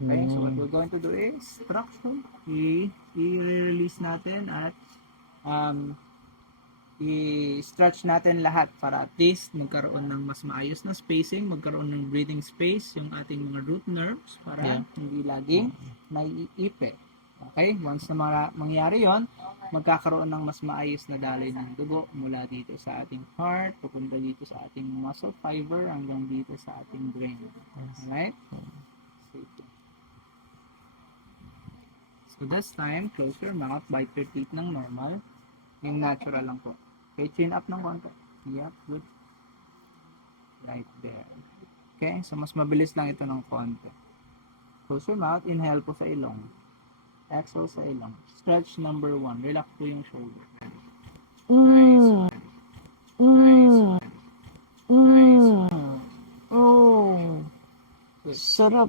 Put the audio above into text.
Okay, so what we're going to do is traction. I-release natin at i-stretch natin lahat para at least magkaroon ng mas maayos na spacing, magkaroon ng breathing space yung ating mga root nerves para hindi laging naiipi. Okay, once na mangyari yon, magkakaroon ng mas maayos na daloy ng dugo mula dito sa ating heart, papunta dito sa ating muscle fiber, hanggang dito sa ating brain. Alright? So this time, close your mouth, bite your teeth ng normal. Yung natural lang po. Okay, chin up ng konti. Yep, good. Right there. Okay, so mas mabilis lang ito ng konti. Close your mouth, inhale po sa ilong. Exhale sa ilong. Stretch number 1. Relax po yung shoulder. Nice one. Nice one. Nice one. Oh, sarap.